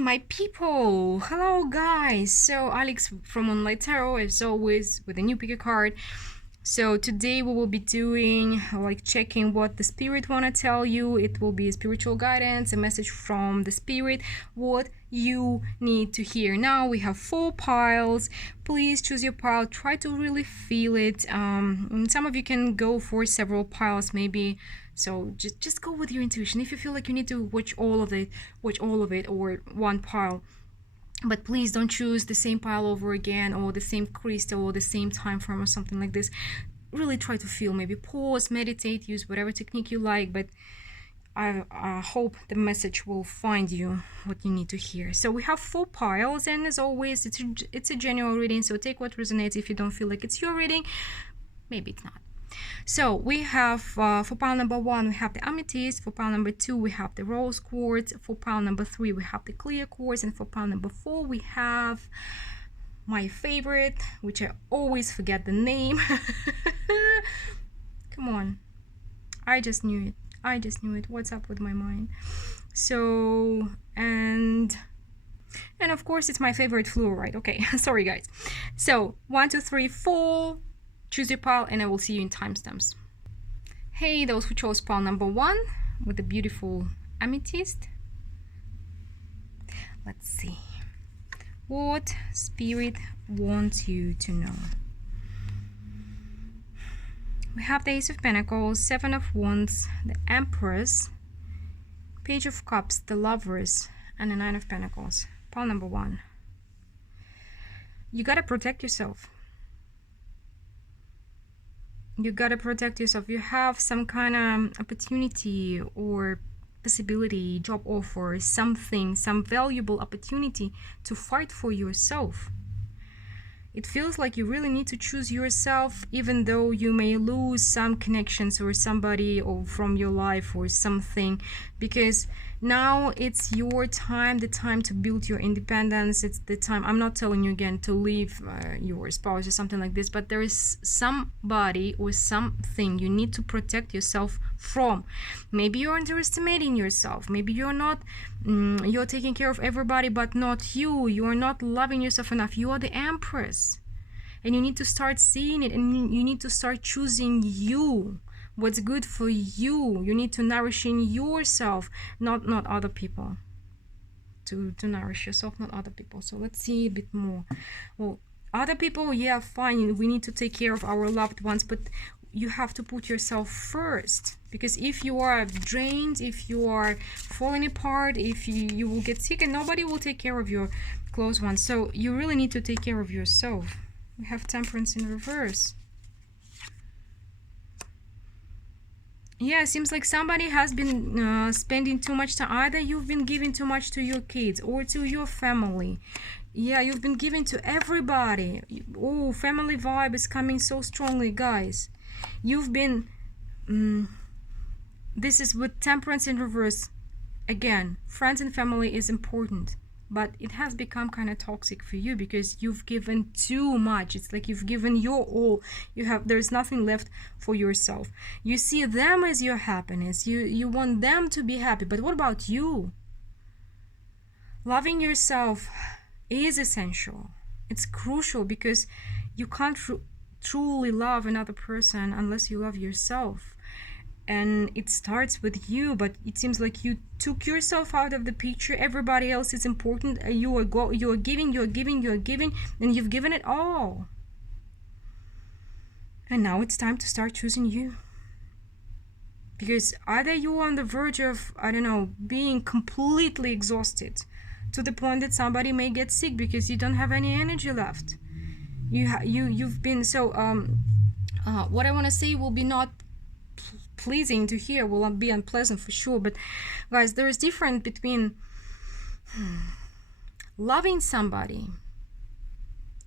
my people, hello guys. So Alex from Untitled Tarot, as always, with a new pick a card. So today we will be doing checking what the spirit want to tell you. It will be a spiritual guidance, a message from the spirit, what you need to hear. Now we have 4 piles. Please choose your pile, try to really feel it. Some of you can go for several piles maybe, so just go with your intuition. If you feel like you need to watch all of it, or one pile. But please don't choose the same pile over again, or the same crystal, or the same time frame, or something like this. Really try to feel, maybe pause, meditate, use whatever technique you like, but I hope the message will find you what you need to hear. So we have 4 piles, and as always, it's a general reading, so take what resonates. If you don't feel like it's your reading, maybe it's not. So we have for pile number 1 we have the amethyst, for pile number 2 we have the rose quartz, for pile number 3 we have the clear quartz, and for pile number 4 we have my favorite, which I always forget the name. Come on, I just knew it. What's up with my mind? So and of course it's my favorite fluorite. Okay, sorry guys. So 1 2 3 4, choose your pile, and I will see you in timestamps. Hey, those who chose pile number 1 with the beautiful amethyst. Let's see what spirit wants you to know. We have the Ace of Pentacles, 7 of Wands, the Empress, Page of Cups, the Lovers, and the 9 of Pentacles. Pile number 1. You gotta protect yourself. You gotta protect yourself. You have some kind of opportunity or possibility, job offer, something, some valuable opportunity to fight for yourself. It feels like you really need to choose yourself, even though you may lose some connections or somebody or from your life or something, because now it's your time, the time to build your independence. It's the time, I'm not telling you again to leave your spouse or something like this, but there is somebody or something you need to protect yourself from. Maybe you're underestimating yourself. Maybe you're not, you're taking care of everybody but not you. You are not loving yourself enough. You are the Empress, and you need to start seeing it, and you need to start choosing you, what's good for you. You need to nourish in yourself, not other people. To nourish yourself, not other people. So let's see a bit more. Well, other people, yeah, fine, we need to take care of our loved ones, but you have to put yourself first, because if you are drained, if you are falling apart, if you will get sick, and nobody will take care of your close ones. So you really need to take care of yourself. We have Temperance in reverse. Yeah, seems like somebody has been spending too much time. Either you've been giving too much to your kids or to your family. Yeah, you've been giving to everybody. Oh, family vibe is coming so strongly, guys. You've been... this is with Temperance in reverse. Again, friends and family is important, but it has become kind of toxic for you because you've given too much. It's like you've given your all. There's nothing left for yourself. You see them as your happiness. You want them to be happy, but what about you? Loving yourself is essential. It's crucial, because you can't truly love another person unless you love yourself. And it starts with you, but it seems like you took yourself out of the picture. Everybody else is important. You are giving, and you've given it all. And now it's time to start choosing you. Because either you're on the verge of, I don't know, being completely exhausted to the point that somebody may get sick because you don't have any energy left. You've been so what I want to say will be not pleasing to hear, will be unpleasant for sure, but guys, there is difference between loving somebody.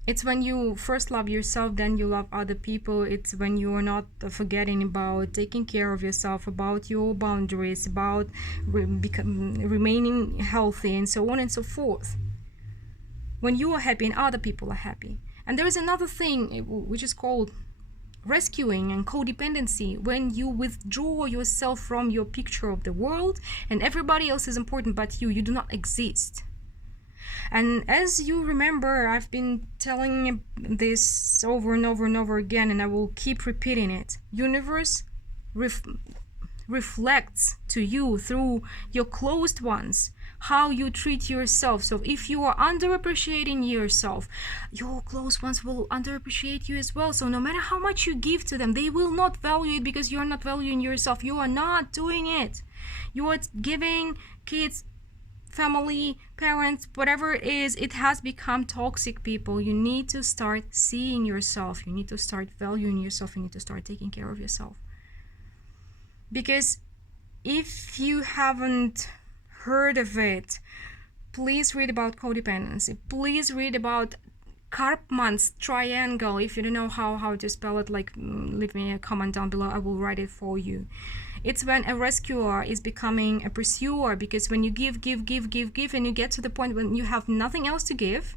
It's when you first love yourself, then you love other people. It's when you are not forgetting about taking care of yourself, about your boundaries, about remaining healthy, and so on and so forth. When you are happy and other people are happy. And there is another thing which is called rescuing and codependency, when you withdraw yourself from your picture of the world and everybody else is important but you do not exist. And as you remember, I've been telling this over and over and over again, and I will keep repeating it. Universe reflects to you through your closed ones how you treat yourself. So if you are underappreciating yourself, your close ones will underappreciate you as well. So no matter how much you give to them, they will not value it because you're not valuing yourself. You are not doing it. You are giving kids, family, parents, whatever it is, it has become toxic, people. You need to start seeing yourself. You need to start valuing yourself. You need to start taking care of yourself. Because if you haven't heard of it, please read about codependency. Please read about Karpman's triangle. If you don't know how to spell it, like, leave me a comment down below. I will write it for you. It's when a rescuer is becoming a pursuer, because when you give, and you get to the point when you have nothing else to give,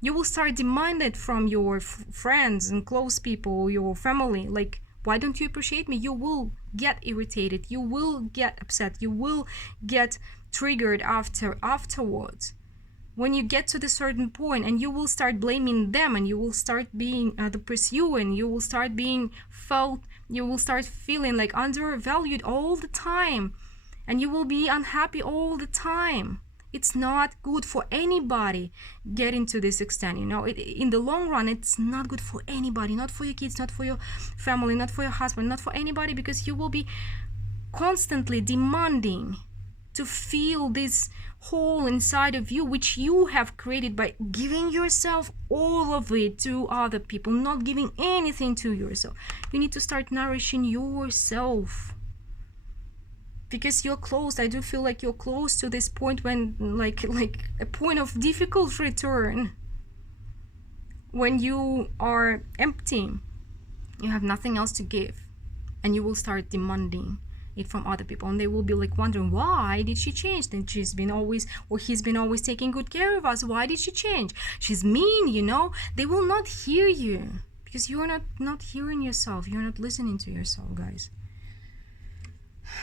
you will start demanding it from your friends and close people, your family. Like, why don't you appreciate me? You will get irritated. You will get upset. You will get triggered afterwards. When you get to the certain point, and you will start blaming them, and you will start being the pursuer, and you will start being felt, you will start feeling like undervalued all the time, and you will be unhappy all the time. It's not good for anybody getting to this extent, you know. In the long run, it's not good for anybody, not for your kids, not for your family, not for your husband, not for anybody, because you will be constantly demanding to feel this hole inside of you, which you have created by giving yourself all of it to other people, not giving anything to yourself. You need to start nourishing yourself, because you're close. I do feel like you're close to this point when like a point of difficult return, when you are empty, you have nothing else to give, and you will start demanding it from other people, and they will be like wondering, why did she change? Then he's been always taking good care of us. Why did she change? She's mean, you know. They will not hear you because you're not hearing yourself. You're not listening to yourself, guys.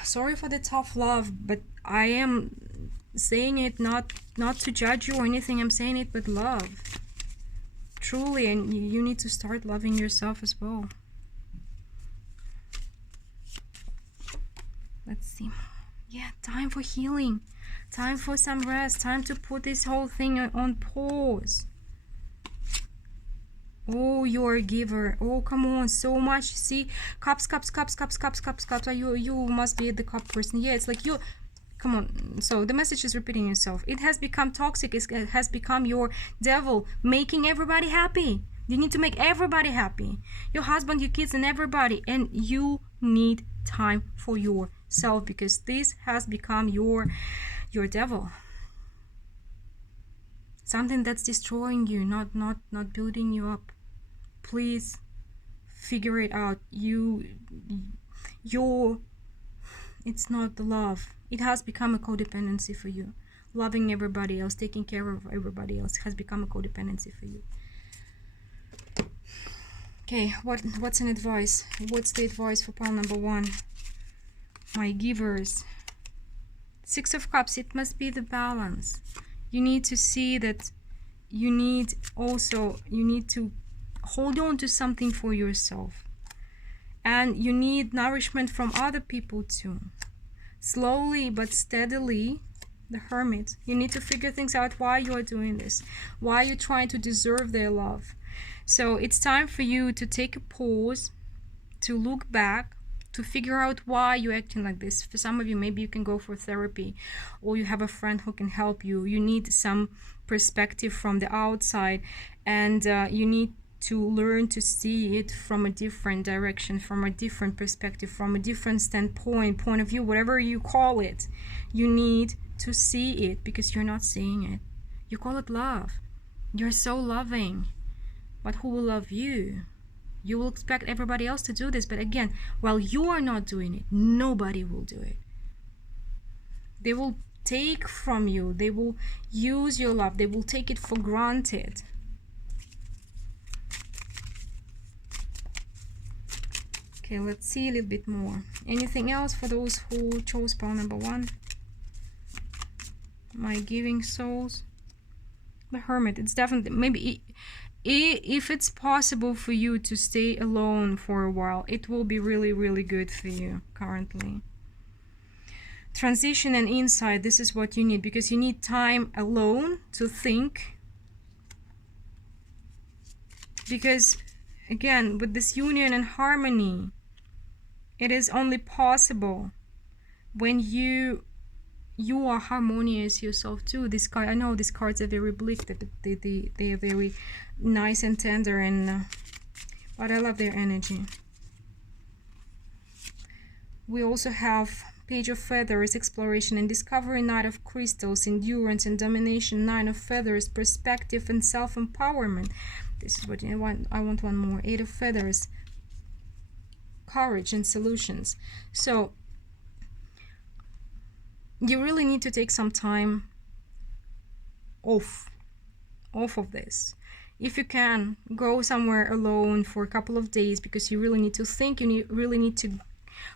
Sorry for the tough love, but I am saying it not to judge you or anything. I'm saying it with love, truly, and you need to start loving yourself as well. Let's see. Yeah, time for healing, time for some rest, time to put this whole thing on pause. Oh, you're a giver. Oh, come on, so much. See, cups. You must be the cup person. Yeah, it's like you. Come on. So the message is repeating itself. It has become toxic. It has become your devil, making everybody happy. You need to make everybody happy. Your husband, your kids, and everybody. And you need time for yourself, because this has become your devil. Something that's destroying you, not building you up. Please figure it out. It's not the love. It has become a codependency for you. Loving everybody else, taking care of everybody else has become a codependency for you. Okay, what's an advice? What's the advice for pile number 1? My givers. 6 of Cups, it must be the balance. You need to see that you need to hold on to something for yourself. And you need nourishment from other people too. Slowly but steadily, the Hermit, you need to figure things out why you are doing this, why you're trying to deserve their love. So it's time for you to take a pause, to look back, to figure out why you're acting like this. For some of you, maybe you can go for therapy, or you have a friend who can help you. You need some perspective from the outside, and you need to learn to see it from a different direction, from a different perspective, from a different standpoint, point of view, whatever you call it. You need to see it because you're not seeing it. You call it love. You're so loving. But who will love you? You will expect everybody else to do this, but again, while you are not doing it, nobody will do it. They will take from you. They will use your love. They will take it for granted. Okay, let's see a little bit more. Anything else for those who chose pile number 1? My giving souls. The Hermit. It's definitely, maybe if it's possible for you to stay alone for a while, it will be really, really good for you currently. Transition and insight, this is what you need, because you need time alone to think. Because again, with this union and harmony, it is only possible when you are harmonious yourself too. This card, I know these cards are very bleak, they are very nice and tender, and but I love their energy. We also have Page of Feathers, exploration and discovery, Knight of Crystals, endurance and domination, Nine of Feathers, perspective and self-empowerment. This is what I want. I want one more. Eight of Feathers, courage and solutions. So you really need to take some time off of this. If you can, go somewhere alone for a couple of days, because you really need to think. You really need to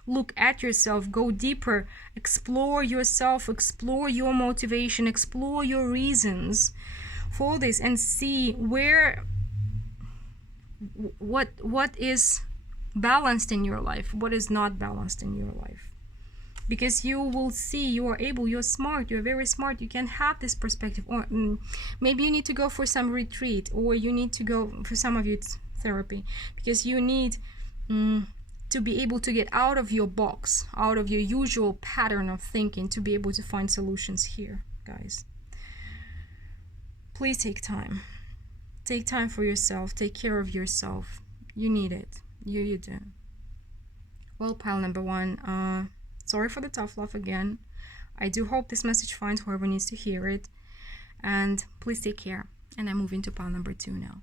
look at yourself, go deeper, explore yourself, explore your motivation, explore your reasons for this, and see what is balanced in your life, what is not balanced in your life. Because you will see you are able, you're smart, you're very smart, you can have this perspective. Or maybe you need to go for some retreat, or you need to go, for some of you it's therapy, because you need to be able to get out of your box, out of your usual pattern of thinking, to be able to find solutions here, guys. Please take time. Take time for yourself. Take care of yourself. You need it. You do. Well, pile number one, sorry for the tough love again. I do hope this message finds whoever needs to hear it. And please take care. And I'm moving to pile number two now.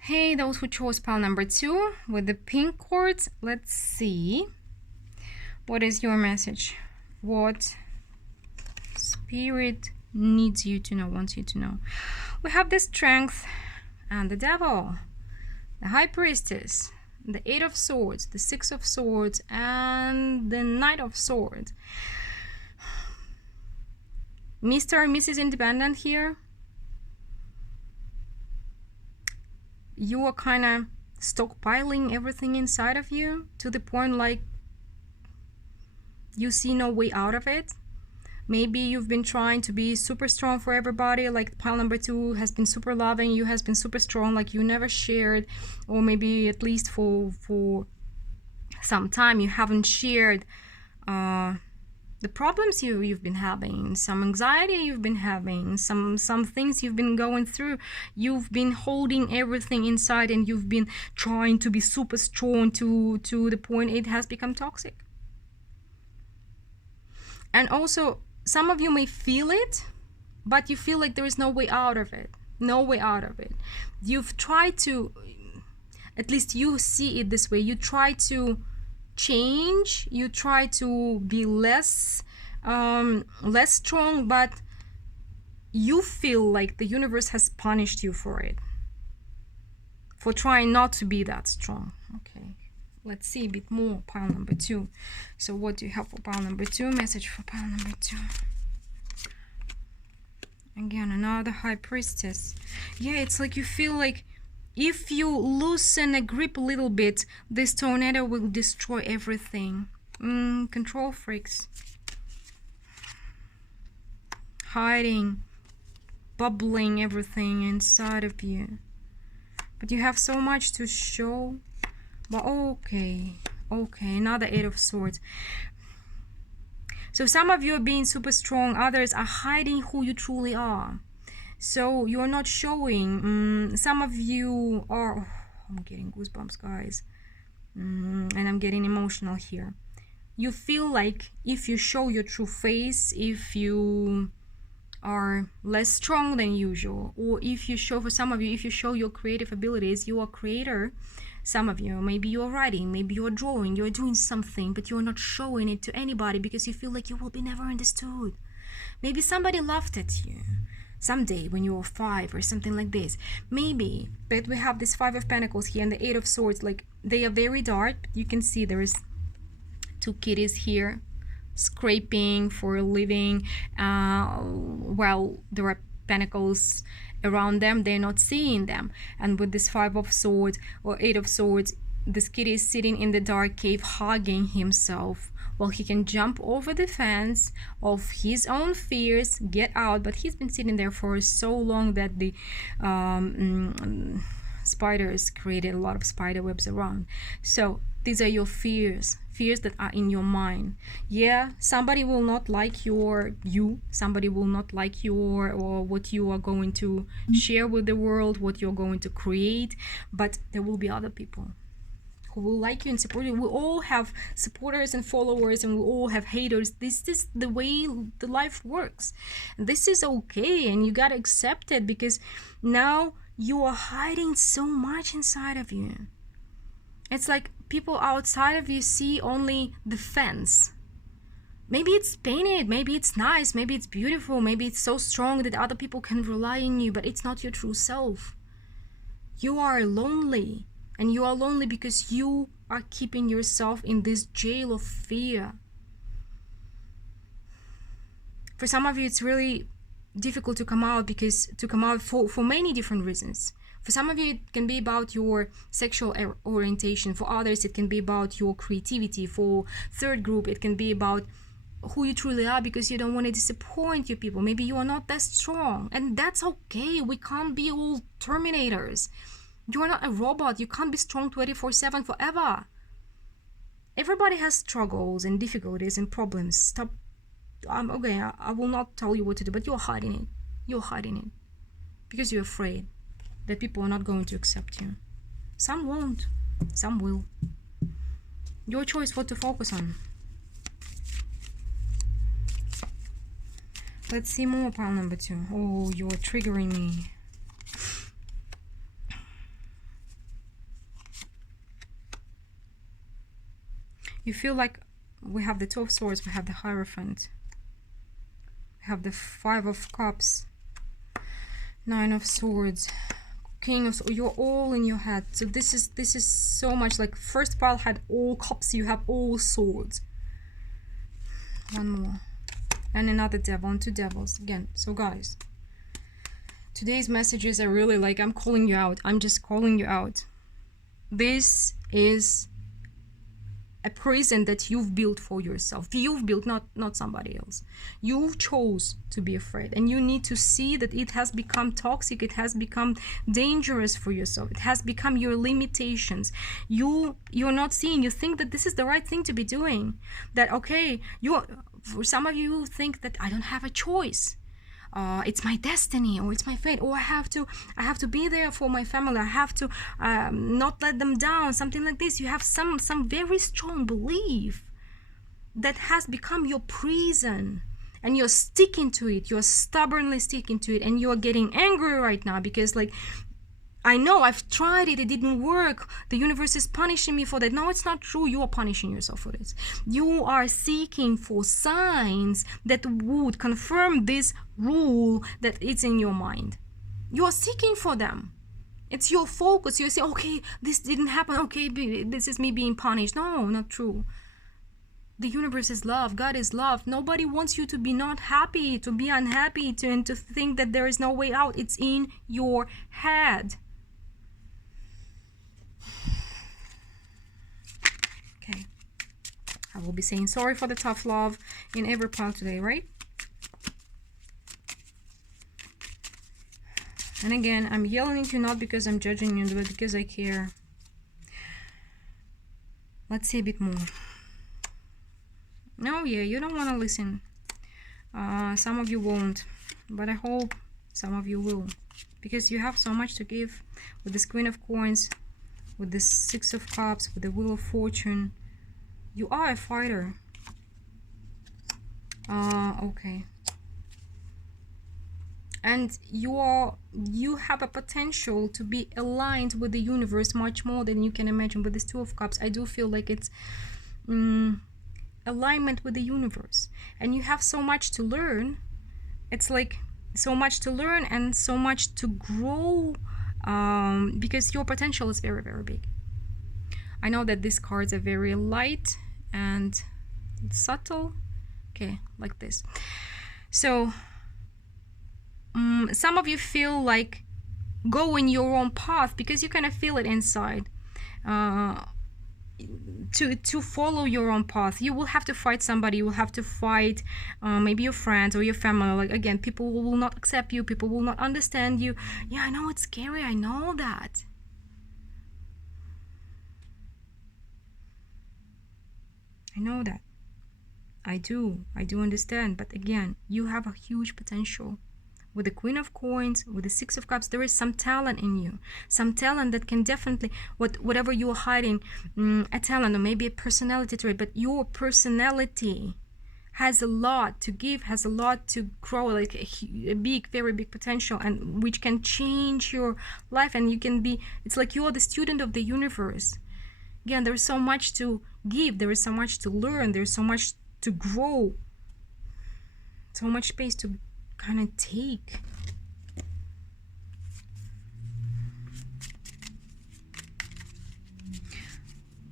Hey, those who chose pile number two with the pink cords, let's see. What is your message? What Spirit needs you to know, wants you to know? We have the Strength and the Devil, the High Priestess, the Eight of Swords, the Six of Swords, and the Knight of Swords. Mr. and Mrs. Independent here. You are kind of stockpiling everything inside of you to the point like you see no way out of it. Maybe you've been trying to be super strong for everybody, like pile number two has been super loving, you has been super strong, like you never shared, or maybe at least for some time you haven't shared the problems you've been having, some anxiety you've been having, some things you've been going through. You've been holding everything inside, and you've been trying to be super strong to the point it has become toxic. And also, some of you may feel it, but you feel like there is no way out of it. No way out of it. You've tried to, at least you see it this way, you try to change, you try to be less strong, but you feel like the universe has punished you for it, for trying not to be that strong. Okay, let's see a bit more. Pile number two. So what do you have for pile number two? Message for pile number two. Again, another High Priestess. Yeah, it's like you feel like if you loosen a grip a little bit, this tornado will destroy everything. Control freaks. Hiding, bubbling everything inside of you. But you have so much to show. But okay, another Eight of Swords. So some of you are being super strong, others are hiding who you truly are. So you're not showing. Some of you are, I'm getting goosebumps, guys, and I'm getting emotional here. You feel like if you show your true face, if you are less strong than usual, or if you show, for some of you, if you show your creative abilities, you are a creator. Some of you, maybe you're writing, maybe you're drawing, you're doing something, but you're not showing it to anybody because you feel like you will be never understood. Maybe somebody laughed at you someday when you were 5 or something like this. Maybe, but we have this Five of Pentacles here and the Eight of Swords, like they are very dark. You can see there is two kitties here scraping for a living, while there are pentacles around them, they're not seeing them. And with this 5 of swords or 8 of swords, this kid is sitting in the dark cave hugging himself. Well, he can jump over the fence of his own fears, get out, but he's been sitting there for so long that the spiders created a lot of spider webs around. So these are your fears that are in your mind. Yeah, somebody will not like somebody will not like your or what you are going to share with the world, what you're going to create, but there will be other people who will like you and support you. We all have supporters and followers, and we all have haters. This is the way the life works. This is okay, and you gotta accept it, because now you are hiding so much inside of you. It's like people outside of you see only the fence. Maybe it's painted, maybe it's nice, maybe it's beautiful, maybe it's so strong that other people can rely on you, but it's not your true self. You are lonely, and you are lonely because you are keeping yourself in this jail of fear. For some of you, it's really difficult to come out for many different reasons. For some of you, it can be about your sexual orientation. For others, it can be about your creativity. For third group, it can be about who you truly are, because you don't want to disappoint your people. Maybe you are not that strong, and that's okay. We can't be all Terminators. You are not a robot. You can't be strong 24/7 forever. Everybody has struggles and difficulties and problems. Stop. Okay, I will not tell you what to do, but you're hiding it. You're hiding it because you're afraid that people are not going to accept you. Some won't, some will. Your choice what to focus on. Let's see more, pile number 2. Oh, you're triggering me. You feel like we have the 2 of swords, we have the Hierophant, we have the 5 of cups, 9 of swords, King of Swords. You're all in your head. So this is so much like first pile had all cups, you have all swords. One more. And another devil and 2 devils again. So guys, today's messages are really like, I'm calling you out. I'm just calling you out. This is a prison that you've built for yourself. You've built, not somebody else. You chose to be afraid, and you need to see that it has become toxic. It has become dangerous for yourself. It has become your limitations. You're not seeing. You think that this is the right thing to be doing. That okay, for some of you think that I don't have a choice. It's my destiny, or it's my fate, or I have to be there for my family. I have to not let them down, something like this. You have some very strong belief that has become your prison, and you're sticking to it. You're stubbornly sticking to it, and you're getting angry right now because like, I know I've tried it, it didn't work. The universe is punishing me for that. No, it's not true. You are punishing yourself for this. You are seeking for signs that would confirm this rule that it's in your mind. You are seeking for them. It's your focus. You say, okay, this didn't happen. Okay, this is me being punished. No, not true. The universe is love. God is love. Nobody wants you to be not happy, to be unhappy, and to think that there is no way out. It's in your head. Okay, I will be saying sorry for the tough love in every pile today, right? And again, I'm yelling at you not because I'm judging you, but because I care. Let's see a bit more. No, yeah, you don't want to listen. Some of you won't, but I hope some of you will, because you have so much to give with this Queen of Coins, with the 6 of Cups, with the Wheel of Fortune. You are a fighter. Okay. And you have a potential to be aligned with the universe much more than you can imagine. With this 2 of Cups, I do feel like it's alignment with the universe. And you have so much to learn. It's like so much to learn and so much to grow, because your potential is very, very big. I know that these cards are very light and subtle. Okay, like this. So some of you feel like go in your own path because you kind of feel it inside. To follow your own path, you will have to fight somebody. You will have to fight maybe your friends or your family. Like, again, people will not accept you, people will not understand you. Yeah, I know it's scary, I know that. I know that. I do understand. But again, you have a huge potential. With the Queen of Coins, with the Six of Cups, there is some talent in you. Some talent that can definitely, whatever you're hiding, a talent or maybe a personality trait, but your personality has a lot to give, has a lot to grow, like a big, very big potential, and which can change your life. And you can be, it's like you're the student of the universe. Again, there's so much to give, there is so much to learn, there's so much to grow, so much space to kind of take.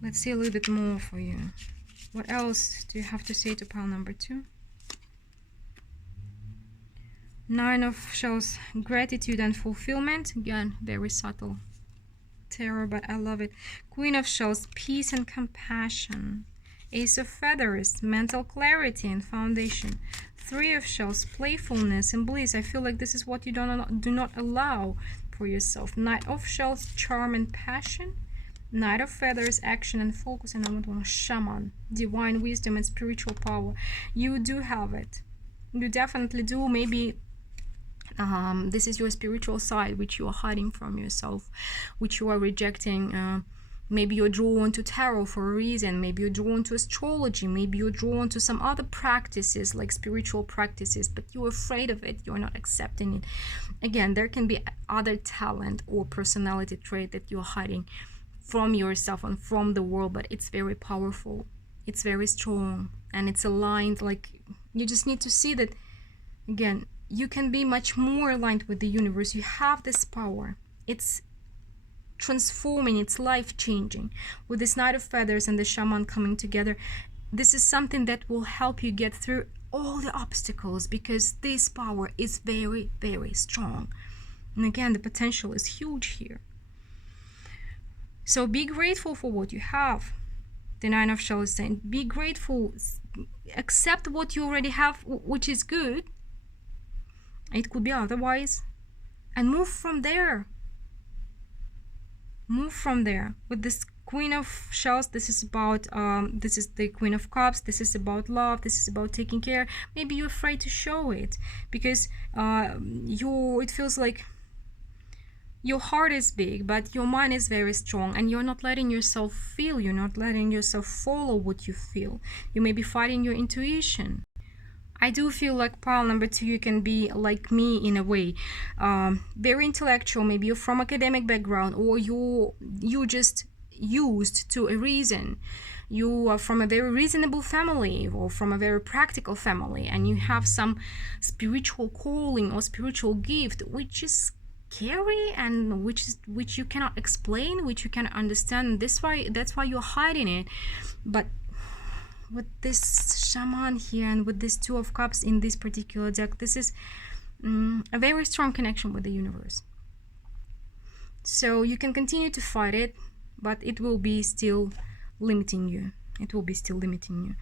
Let's see a little bit more for you. What else do you have to say to pile number 2? Nine of Shells, gratitude and fulfillment. Again, very subtle tarot, but I love it. Queen of Shells, peace and compassion. Ace of Feathers, mental clarity and foundation. Three of Shells, playfulness and bliss. I feel like this is what you do not allow for yourself. Knight of Shells, charm and passion. Knight of Feathers, action and focus. And I want one, Shaman, divine wisdom and spiritual power. You do have it. You definitely do. Maybe this is your spiritual side, which you are hiding from yourself, which you are rejecting. Maybe you're drawn to tarot for a reason. Maybe you're drawn to astrology. Maybe you're drawn to some other practices, like spiritual practices, but you're afraid of it. You're not accepting it. Again, there can be other talent or personality trait that you're hiding from yourself and from the world, but it's very powerful. It's very strong and it's aligned. Like, you just need to see that, again, you can be much more aligned with the universe. You have this power. It's transforming, it's life-changing. With this Knight of Feathers and the Shaman coming together, this is something that will help you get through all the obstacles, because this power is very, very strong. And again, the potential is huge here. So be grateful for what you have. The Nine of Shells is saying, be grateful, accept what you already have, which is good. It could be otherwise, and move from there. Move from there. With this Queen of Shells, this is about this is the Queen of Cups. This is about love. This is about taking care. Maybe you're afraid to show it because it feels like your heart is big, but your mind is very strong, and you're not letting yourself feel. You're not letting yourself follow what you feel. You may be fighting your intuition. I do feel like pile number 2, you can be like me in a way, very intellectual. Maybe you're from academic background, or you just used to a reason. You are from a very reasonable family or from a very practical family, and you have some spiritual calling or spiritual gift, which is scary and which you cannot explain, which you cannot understand. That's why you're hiding it. But with this Shaman here and with this Two of Cups in this particular deck, this is a very strong connection with the universe. So you can continue to fight it, but it will be still limiting you. It will be still limiting you.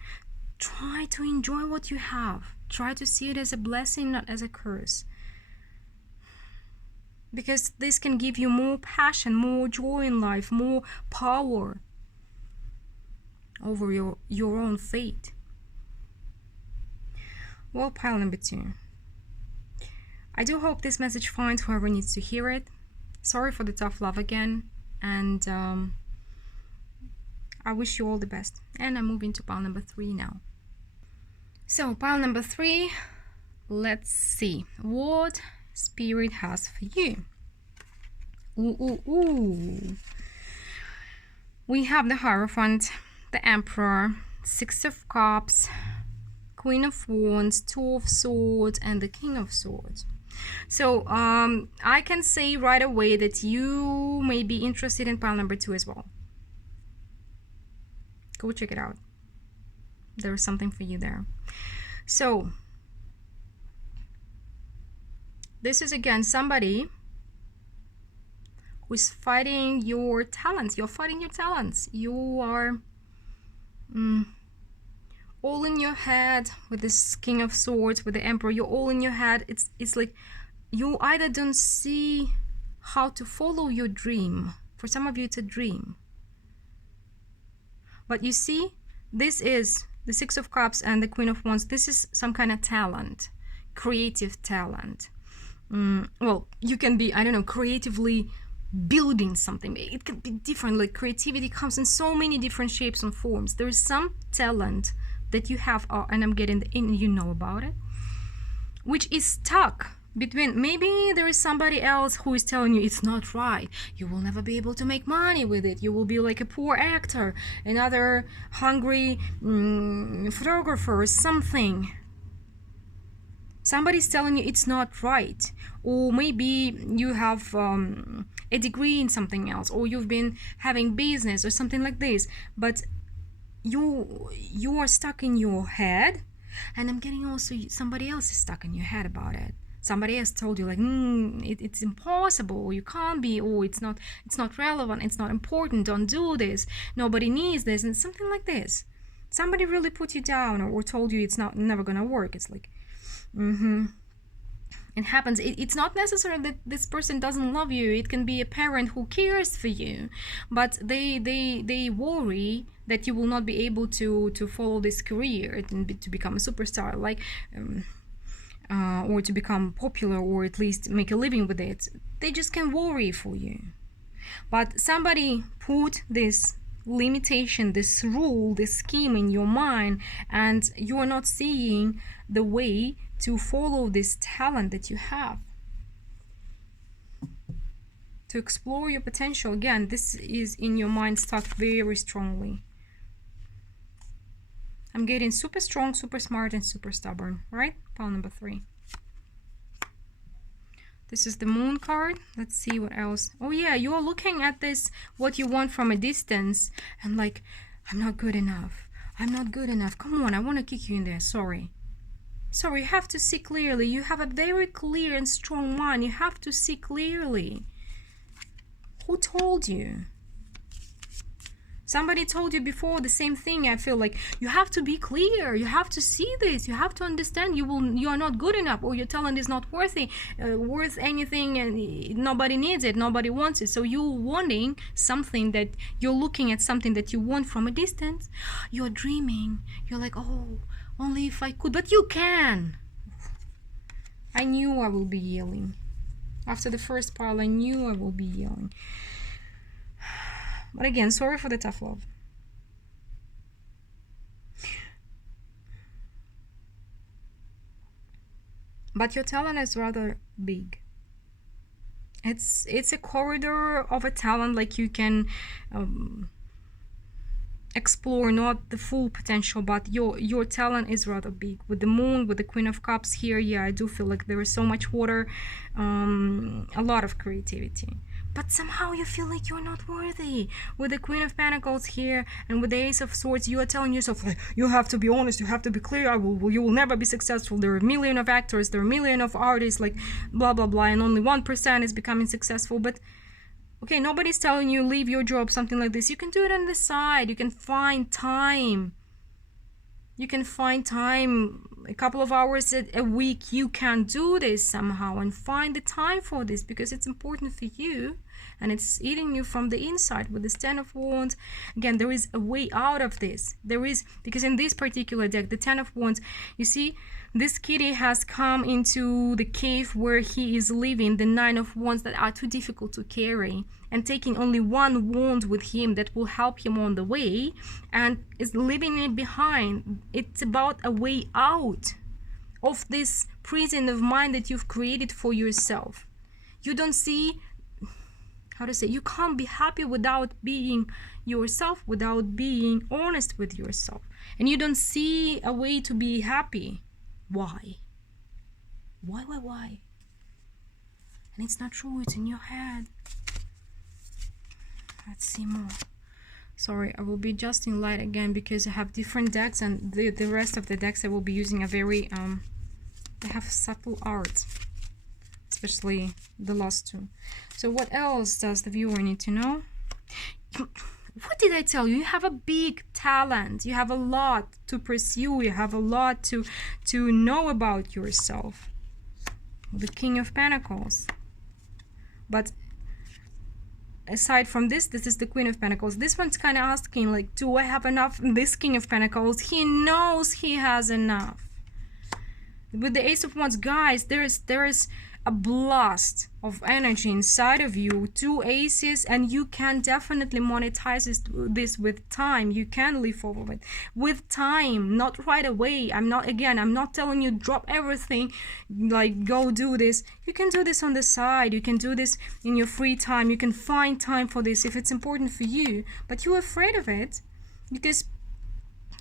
Try to enjoy what you have. Try to see it as a blessing, not as a curse. Because this can give you more passion, more joy in life, more power over your own fate. Well, pile number 2. I do hope this message finds whoever needs to hear it. Sorry for the tough love again, and I wish you all the best. And I'm moving to pile number 3 now. So pile number 3, let's see what Spirit has for you. Ooh. We have the Hierophant, the Emperor, Six of Cups, Queen of Wands, Two of Swords, and the King of Swords. So I can say right away that you may be interested in pile number 2 as well. Go check it out. There is something for you there. So This is again somebody who's fighting your talents. You're fighting your talents. You are all in your head with this King of Swords, with the Emperor. You're all in your head. It's like you either don't see how to follow your dream. For some of you, it's a dream. But you see, this is the Six of Cups and the Queen of Wands. This is some kind of talent, creative talent. Well, you can be, I don't know, creatively building something. It can be different. Like creativity comes in so many different shapes and forms. There is some talent that you have, and I'm getting in, you know about it, which is stuck between, maybe there is somebody else who is telling you it's not right, you will never be able to make money with it, you will be like a poor actor, another hungry photographer or something. Somebody's telling you it's not right, or maybe you have a degree in something else, or you've been having business or something like this, but you are stuck in your head. And I'm getting also somebody else is stuck in your head about it. Somebody else told you like it's impossible, you can't be, or it's not relevant, it's not important, don't do this, nobody needs this, and something like this. Somebody really put you down or told you it's never gonna work. It's like it happens. It's not necessary that this person doesn't love you. It can be a parent who cares for you, but they worry that you will not be able to follow this career and to become a superstar, like or to become popular, or at least make a living with it. They just can worry for you. But somebody put this limitation, this rule, this scheme in your mind, and you are not seeing the way to follow this talent that you have, to explore your potential. Again, this is in your mind stuck very strongly. I'm getting super strong, super smart, and super stubborn, right? Pile number 3. This is the Moon card. Let's see what else. Oh yeah, you're looking at this, what you want from a distance, and like, I'm not good enough. I'm not good enough. Come on, I want to kick you in there. Sorry, you have to see clearly. You have a very clear and strong mind. You have to see clearly. Who told you? Somebody told you before the same thing. I feel like you have to be clear. You have to see this. You have to understand you are not good enough, or your talent is not worth anything, and nobody needs it. Nobody wants it. So you're wanting something, that you're looking at something that you want from a distance. You're dreaming. You're like, oh, only if I could. But you can. I knew I will be yelling. After the first pile, I knew I will be yelling. But again, sorry for the tough love. But your talent is rather big. It's a corridor of a talent, like you can explore not the full potential, but your talent is rather big. With the Moon, with the Queen of Cups here, yeah, I do feel like there is so much water, a lot of creativity. But somehow you feel like you're not worthy. With the Queen of Pentacles here and with the Ace of Swords, you are telling yourself, like, you have to be honest, you have to be clear, you will never be successful. There are a million of actors, there are a million of artists, like blah blah blah, and only 1% is becoming successful. But okay, nobody's telling you leave your job, something like this. You can do it on the side. You can find time. You can find time, a couple of hours a week. You can do this somehow and find the time for this, because it's important for you and it's eating you from the inside. With this 10 of Wands, again, there is a way out of this. There is, because in this particular deck, the 10 of Wands, you see, this kitty has come into the cave where he is living, the 9 of Wands that are too difficult to carry, and taking only one wand with him that will help him on the way, and is leaving it behind. It's about a way out of this prison of mind that you've created for yourself. You don't see, how to say, you can't be happy without being yourself, without being honest with yourself. And you don't see a way to be happy. Why? Why? And it's not true, it's in your head. Let's see more. Sorry, I will be adjusting light again because I have different decks, and the rest of the decks I will be using a very they have subtle art. especially the last two. So what else does the viewer need to know? What did I tell you? You have a big talent. You have a lot to pursue. You have a lot to know about yourself. The King of Pentacles. But aside from this is the Queen of Pentacles. This one's kind of asking, like, do I have enough? This King of Pentacles, he knows he has enough. With the Ace of Wands, guys, there is a blast of energy inside of you, 2 aces, and you can definitely monetize this with time. You can live forward with time, not right away. I'm not telling you drop everything, like go do this. You can do this on the side. You can do this in your free time. You can find time for this if it's important for you, but you're afraid of it because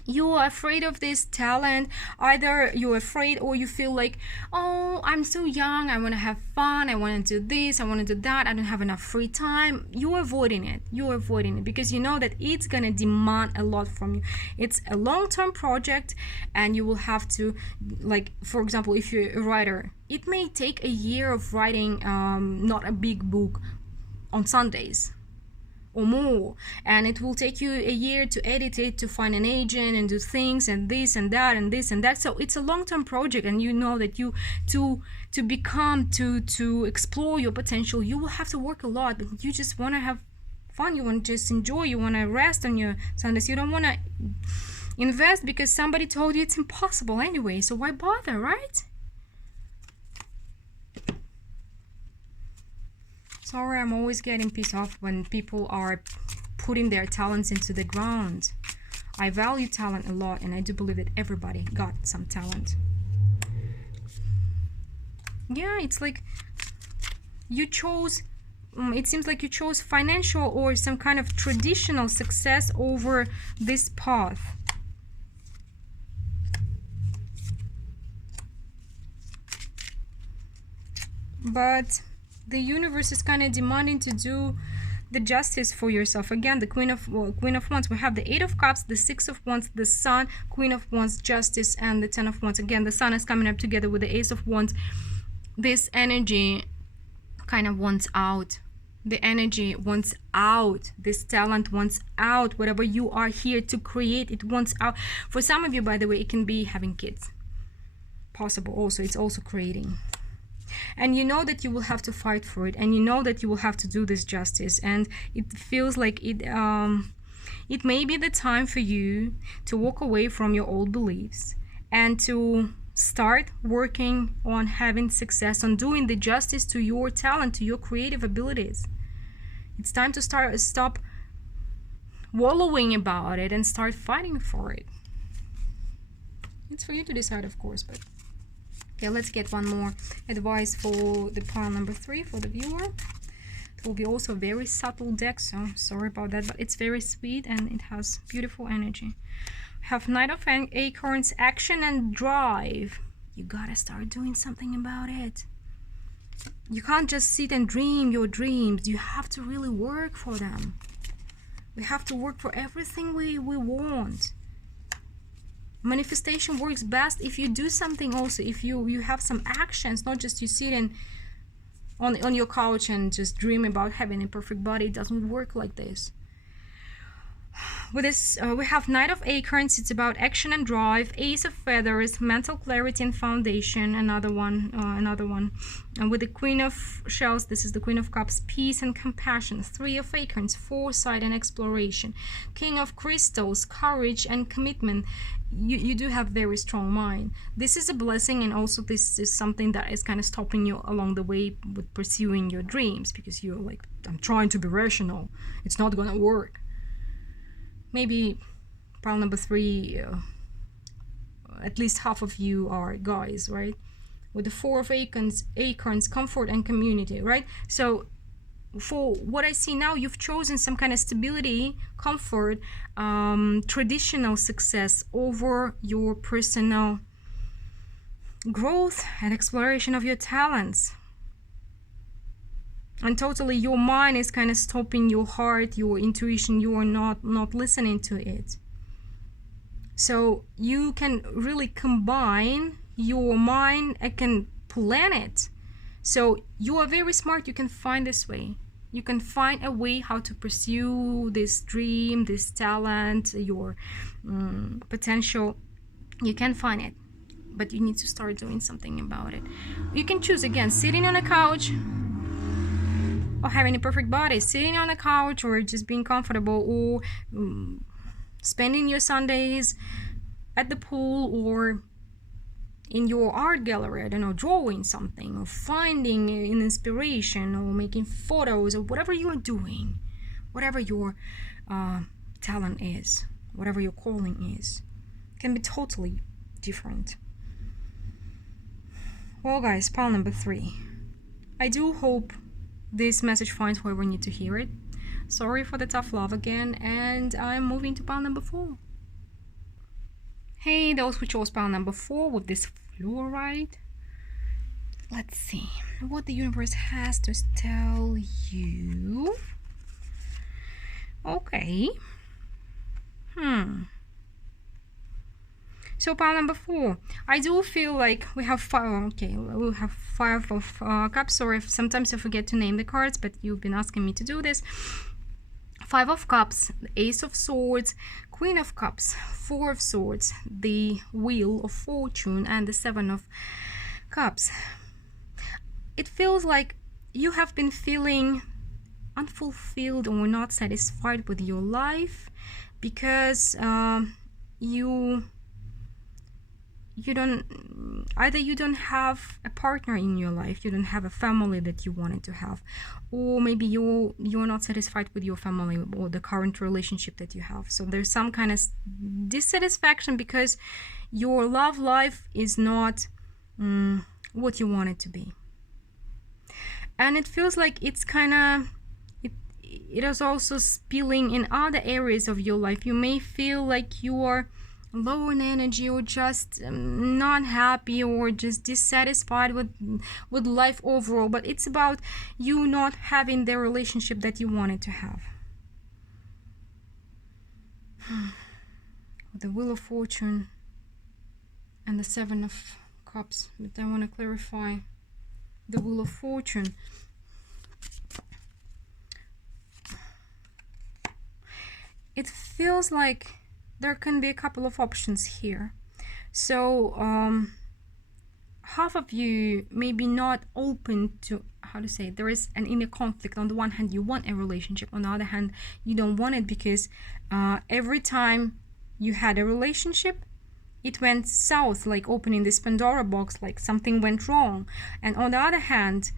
you are afraid of this talent. Either you're afraid or you feel like, oh, I'm so young, I want to have fun, I want to do this, I want to do that, I don't have enough free time. You're avoiding it because you know that it's going to demand a lot from you. It's a long-term project, and you will have to, like, for example, if you're a writer, it may take a year of writing not a big book on Sundays or more, and it will take you a year to edit it, to find an agent and do things and this and that and this and that. So it's a long-term project, and you know that you to explore your potential, you will have to work a lot. But you just want to have fun, you want to just enjoy, you want to rest on your Sundays. You don't want to invest because somebody told you it's impossible anyway, so why bother, right? Sorry, I'm always getting pissed off when people are putting their talents into the ground. I value talent a lot, and I do believe that everybody got some talent. Yeah, it's like you chose, it seems like you chose financial or some kind of traditional success over this path. But the universe is kind of demanding to do the justice for yourself. Again, the Queen of Wands. We have the 8 of Cups, the 6 of Wands, the Sun, Queen of Wands, Justice, and the 10 of Wands. Again, the Sun is coming up together with the Ace of Wands. This energy kind of wants out. The energy wants out. This talent wants out. Whatever you are here to create, it wants out. For some of you, by the way, it can be having kids. Possible also. It's also creating. And you know that you will have to fight for it, and you know that you will have to do this justice, and it feels like it may be the time for you to walk away from your old beliefs and to start working on having success, on doing the justice to your talent, to your creative abilities. It's time to stop wallowing about it and start fighting for it. It's for you to decide, of course, but okay, let's get one more advice for the pile number 3 for the viewer. It will be also a very subtle deck, so sorry about that, but it's very sweet and it has beautiful energy. We have Knight of Acorns, action and drive. You gotta start doing something about it. You can't just sit and dream your dreams. You have to really work for them. We have to work for everything we want. Manifestation works best if you do something also, if you have some actions, not just you sitting on your couch and just dream about having a perfect body. It doesn't work like this. With this, we have Knight of Acorns. It's about action and drive. Ace of Feathers, mental clarity and foundation. Another one. And with the Queen of Shells, this is the Queen of Cups, peace and compassion. 3 of Acorns, foresight and exploration. King of Crystals, courage and commitment. You do have very strong mind. This is a blessing, and also this is something that is kind of stopping you along the way with pursuing your dreams, because you're like, I'm trying to be rational. It's not gonna work. Maybe pile number 3, at least half of you are guys, right? With the 4 of acorns, comfort and community, right? So for what I see now, you've chosen some kind of stability, comfort, traditional success over your personal growth and exploration of your talents. And totally your mind is kind of stopping your heart, your intuition. You are not listening to it. So you can really combine your mind and can plan it So you are very smart. You can find this way. You can find a way how to pursue this dream, this talent, your potential. You can find it, but you need to start doing something about it. You can choose, again, sitting on a couch or having a perfect body, sitting on a couch, or just being comfortable, or spending your Sundays at the pool, or in your art gallery, I don't know, drawing something, or finding an inspiration, or making photos, or whatever you are doing, whatever your talent is, whatever your calling is, can be totally different. Well, guys, pile number 3. I do hope this message finds whoever needs to hear it. Sorry for the tough love again, and I'm moving to pile number 4. Hey, those who chose pile number 4 with this fluoride. Let's see what the universe has to tell you. Okay. So pile number 4, I do feel like we have 5. Okay, we'll have 5 of cups. Or if sometimes I forget to name the cards, but you've been asking me to do this. 5 of cups, the Ace of Swords, Queen of Cups, 4 of Swords, the Wheel of Fortune, and the 7 of Cups. It feels like you have been feeling unfulfilled or not satisfied with your life because you don't have a partner in your life, you don't have a family that you wanted to have, or maybe you're not satisfied with your family or the current relationship that you have. So there's some kind of dissatisfaction because your love life is not what you want it to be. And it feels like it's kind of it is also spilling in other areas of your life. You may feel like you are low in energy, or just not happy, or just dissatisfied with life overall, but it's about you not having the relationship that you wanted to have. The Wheel of Fortune and the 7 of Cups, but I want to clarify the Wheel of Fortune. It feels like there can be a couple of options here. So half of you may be not open to, how to say, there is an inner conflict. On the one hand, you want a relationship. On the other hand, you don't want it because every time you had a relationship, it went south, like opening this Pandora box, like something went wrong. And on the other hand,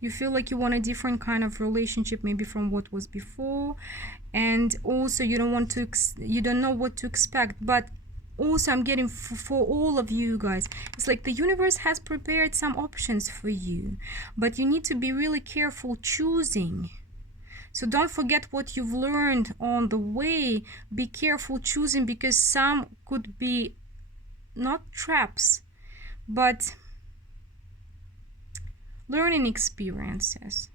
you feel like you want a different kind of relationship, maybe from what was before, and also you don't know what to expect. But also I'm getting for all of you guys, it's like the universe has prepared some options for you, but you need to be really careful choosing. So don't forget what you've learned on the way. Be careful choosing, because some could be not traps, but learning experiences.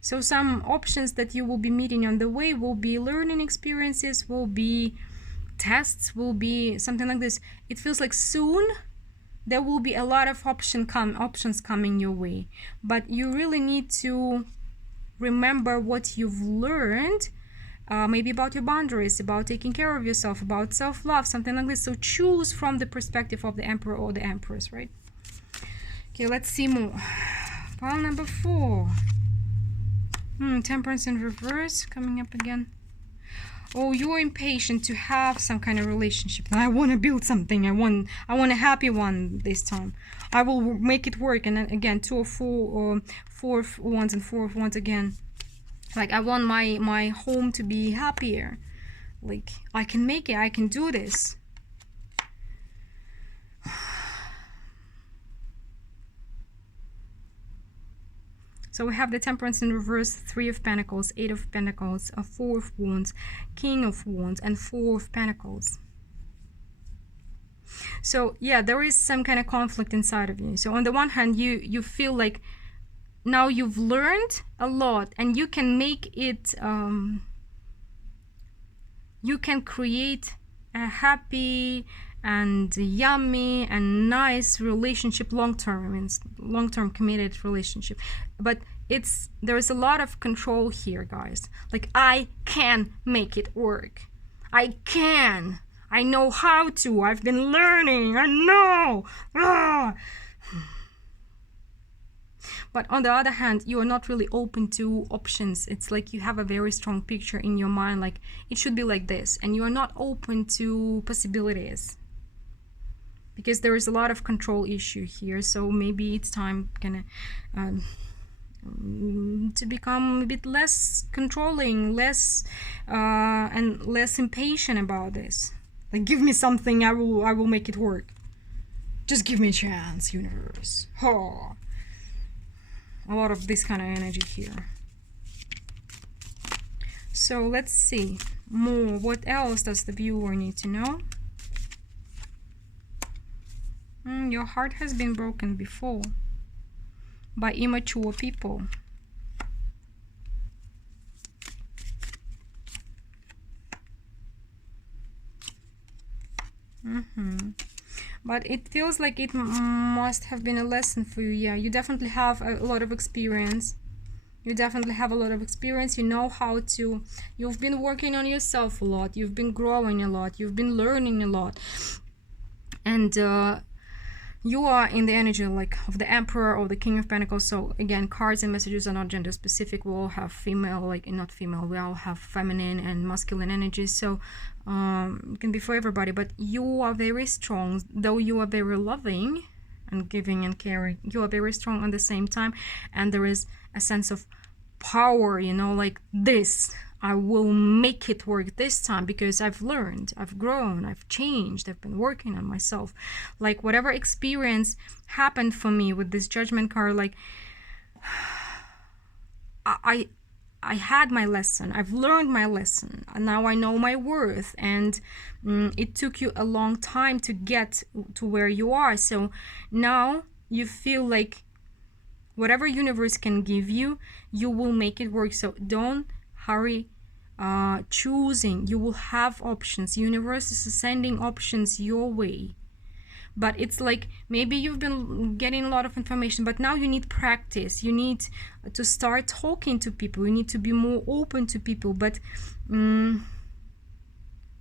So some options that you will be meeting on the way will be learning experiences, will be tests, will be something like this. It feels like soon there will be a lot of options coming your way, but you really need to remember what you've learned, maybe about your boundaries, about taking care of yourself, about self-love, something like this. So choose from the perspective of the Emperor or the Empress, right? Okay, let's see more. Pile number 4. Temperance in reverse coming up again. Oh, you're impatient to have some kind of relationship. I want to build something. I want a happy one this time. I will make it work. And then again, 2 of 4, or 4 of Wands and 4 of Wands again. Like, I want my home to be happier. Like, I can make it. I can do this. So we have the Temperance in reverse, 3 of Pentacles, 8 of Pentacles, 4 of Wands, King of Wands, and 4 of Pentacles. So yeah, there is some kind of conflict inside of you. So on the one hand, you feel like now you've learned a lot, and you can make it, you can create a happy and yummy and nice relationship, long-term, means long-term committed relationship. But there's a lot of control here, guys. Like, I can make it work. I can. I know how to. I've been learning. I know. But on the other hand, you are not really open to options. It's like you have a very strong picture in your mind, like it should be like this, and you are not open to possibilities because there is a lot of control issue here. So maybe it's time to become a bit less controlling, less and less impatient about this. Like, give me something, I will make it work. Just give me a chance, universe. Oh. A lot of this kind of energy here. So let's see more. What else does the viewer need to know? Your heart has been broken before by immature people. But it feels like it must have been a lesson for you. Yeah, you definitely have a lot of experience. You definitely have a lot of experience. You know how to... You've been working on yourself a lot. You've been growing a lot. You've been learning a lot. And you are in the energy like of the Emperor or the King of Pentacles. So again, cards and messages are not gender specific. We all have female, like not female, we all have feminine and masculine energies. So it can be for everybody, but you are very strong. Though you are very loving and giving and caring, you are very strong at the same time. And there is a sense of power, you know, like this. I will make it work this time because I've learned, I've grown, I've changed, I've been working on myself. Like whatever experience happened for me with this Judgment card, like I had my lesson. I've learned my lesson. And now I know my worth. And it took you a long time to get to where you are. So now you feel like whatever universe can give you, you will make it work. So don't hurry choosing. You will have options. Universe is sending options your way. But it's like maybe you've been getting a lot of information, but now you need practice. You need to start talking to people. You need to be more open to people. But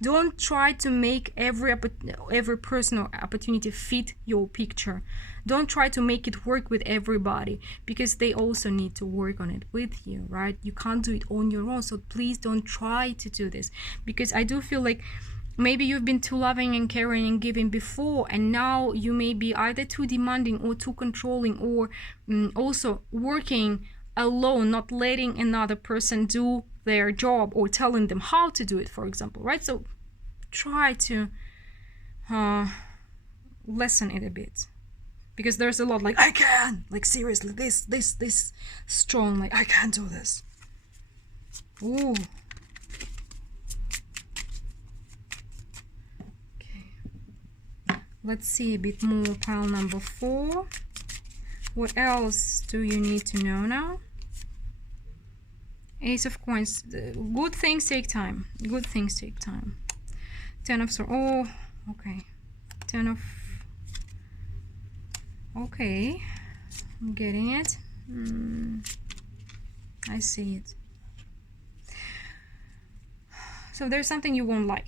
don't try to make every person or opportunity fit your picture. Don't try to make it work with everybody, because they also need to work on it with you, right? You can't do it on your own. So please don't try to do this, because I do feel like maybe you've been too loving and caring and giving before, and now you may be either too demanding or too controlling, or also working alone, not letting another person do their job or telling them how to do it, for example, right? So try to lessen it a bit, because there's a lot like, I can, like seriously, this strong, like I can do this. Ooh. Let's see a bit more. Pile number 4. What else do you need to know now? Ace of Coins. Good things take time. Good things take time. 10 of Swords. Oh, okay. 10 of... Okay. I'm getting it. I see it. So there's something you won't like.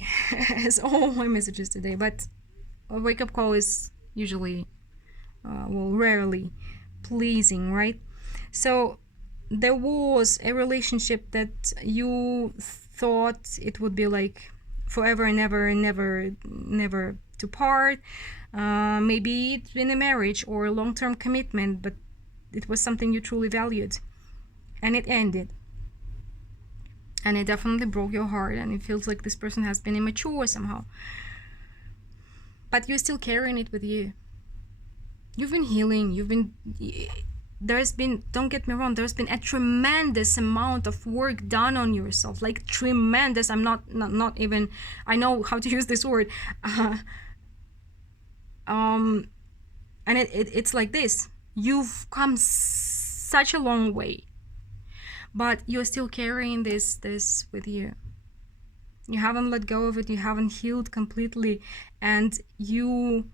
As all my messages today, but a wake-up call is usually, well, rarely pleasing, right? So there was a relationship that you thought it would be like forever and never to part. Maybe it's been a marriage or a long-term commitment, but it was something you truly valued, and it ended. And it definitely broke your heart, and it feels like this person has been immature somehow. But you're still carrying it with you. You've been healing. There's been, don't get me wrong, there's been a tremendous amount of work done on yourself. Like tremendous. I'm not even, I know how to use this word. And it's like this. You've come such a long way, but you're still carrying this with you. You haven't let go of it. You haven't healed completely, and you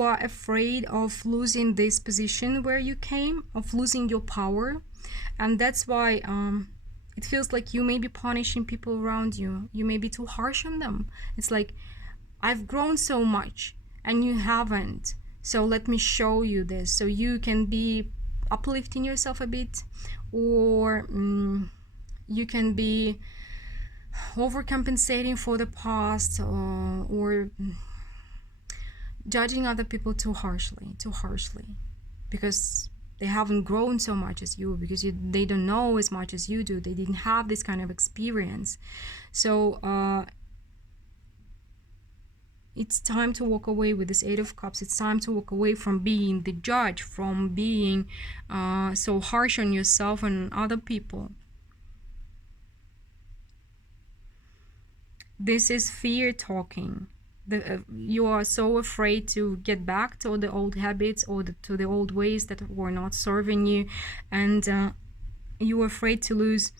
are afraid of losing this position where you came, of losing your power. And that's why it feels like you may be punishing people around you. You may be too harsh on them. It's like, I've grown so much and you haven't, so let me show you this, so you can be uplifting yourself a bit, or you can be overcompensating for the past, or judging other people too harshly, because they haven't grown so much as you, because they don't know as much as you do. They didn't have this kind of experience. So it's time to walk away with this Eight of Cups. It's time to walk away from being the judge, from being so harsh on yourself and other people. This is fear talking. You are so afraid to get back to the old habits, or to the old ways that were not serving you, and you're afraid to lose,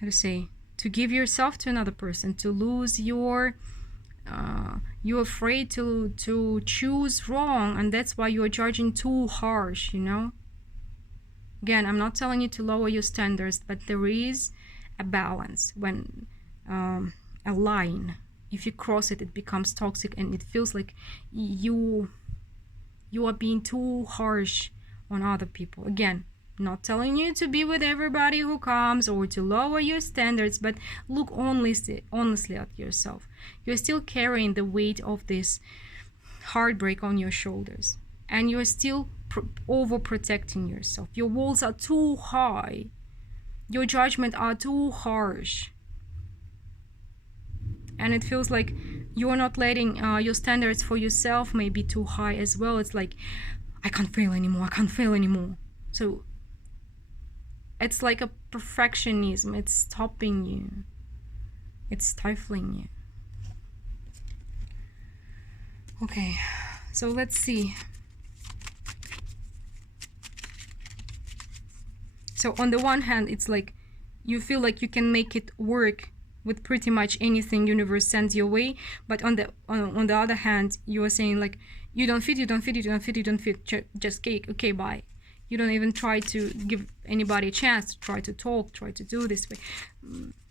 how to say, to give yourself to another person, to lose your you're afraid to choose wrong, and that's why you're judging too harsh, you know. Again, I'm not telling you to lower your standards, but there is a balance. When a line, if you cross it, it becomes toxic, and it feels like you are being too harsh on other people. Again, not telling you to be with everybody who comes or to lower your standards, but look honestly at yourself. You're still carrying the weight of this heartbreak on your shoulders, and you're still overprotecting yourself. Your walls are too high. Your judgment are too harsh. And it feels like you're not letting your standards for yourself may be too high as well. It's like, I can't fail anymore. So it's like a perfectionism. It's stopping you. It's stifling you. Okay, so let's see. So on the one hand, it's like you feel like you can make it work with pretty much anything universe sends your way, but on the other hand, you are saying like, you don't fit, just cake, okay, bye. You don't even try to give anybody a chance to try to talk, try to do this way,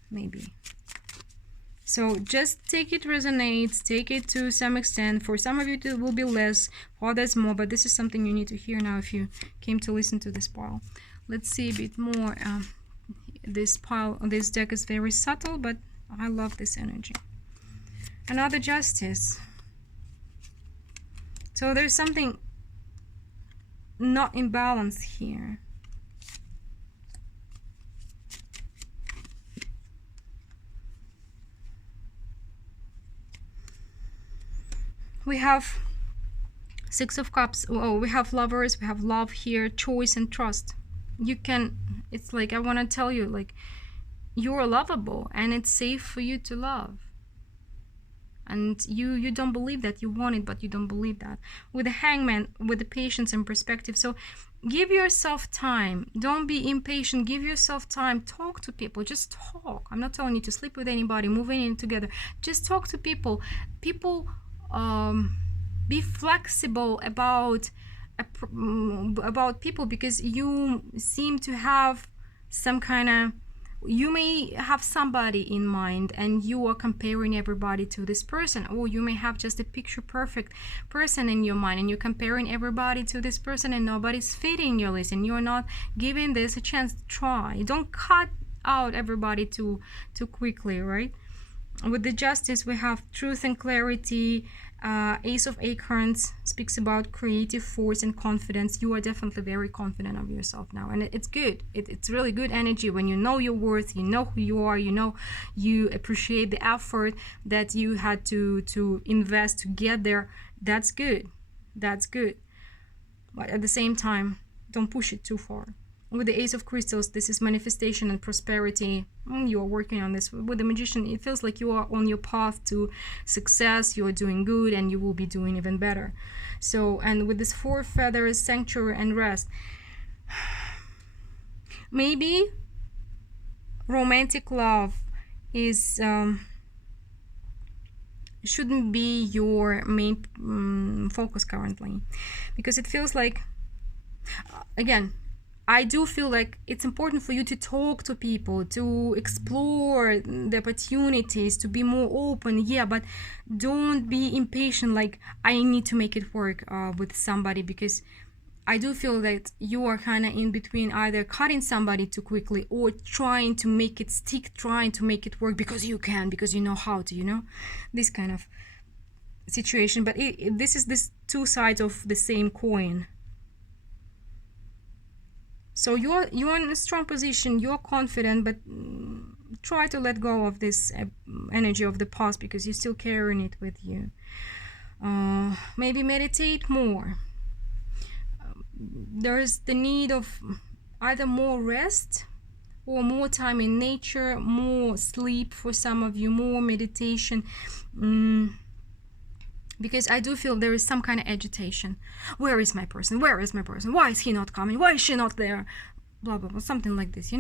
maybe. So just take it resonates, take it to some extent. For some of you it will be less, for others more, but this is something you need to hear now if you came to listen to this pile. Let's see a bit more. This deck is very subtle, but I love this energy. Another Justice. So there's something not in balance here. We have Six of Cups. Oh, we have Lovers, we have love here, choice and trust. You can, it's like, I want to tell you, like, you're lovable and it's safe for you to love. And you don't believe that. You want it, but you don't believe that. With the Hangman, with the patience and perspective. So give yourself time. Don't be impatient. Give yourself time. Talk to people. Just talk. I'm not telling you to sleep with anybody, move in together. Just talk to people. Be flexible about people, because you seem to have some kind of, you may have somebody in mind and you are comparing everybody to this person, or you may have just a picture perfect person in your mind and you're comparing everybody to this person and nobody's fitting your list, and you're not giving this a chance to try. Don't cut out everybody too quickly, right? With the Justice, we have truth and clarity. Ace of Acorns speaks about creative force and confidence. You are definitely very confident of yourself now, and it's good. It's really good energy when you know your worth, you know who you are, you know, you appreciate the effort that you had to invest to get there. That's good. That's good. But at the same time, don't push it too far. With the Ace of Crystals, this is manifestation and prosperity. You are working on this. With the Magician, it feels like you are on your path to success. You are doing good and you will be doing even better. So, and with this Four Feathers, Sanctuary and Rest, maybe romantic love is shouldn't be your main focus currently, because it feels like, again, I do feel like it's important for you to talk to people, to explore the opportunities, to be more open, yeah, but don't be impatient, like, I need to make it work with somebody, because I do feel that you are kind of in between either cutting somebody too quickly or trying to make it stick, trying to make it work because you can, because you know how to, this kind of situation. But this is this two sides of the same coin. So you're in a strong position, you're confident, but try to let go of this energy of the past, because you're still carrying it with you. Maybe meditate more. There's the need of either more rest or more time in nature, more sleep for some of you, more meditation. Because I do feel there is some kind of agitation. Where is my person? Where is my person? Why is he not coming? Why is she not there? Blah, blah, blah. Something like this,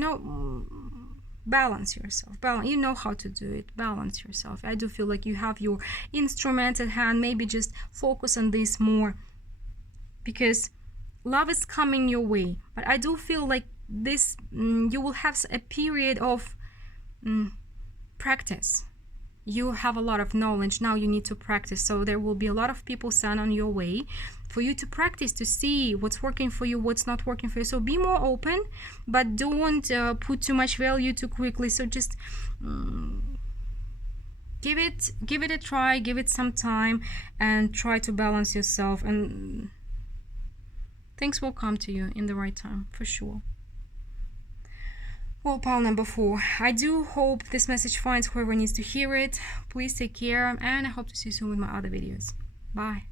balance yourself. You know how to do it. Balance yourself. I do feel like you have your instrument at hand. Maybe just focus on this more, because love is coming your way. But I do feel like this, you will have a period of practice. You have a lot of knowledge, now you need to practice. So there will be a lot of people sent on your way for you to practice, to see what's working for you, what's not working for you. So be more open, but don't put too much value too quickly. So just give it a try, give it some time, and try to balance yourself, and things will come to you in the right time, for sure. Well, pile number 4, I do hope this message finds whoever needs to hear it. Please take care, and I hope to see you soon with my other videos. Bye.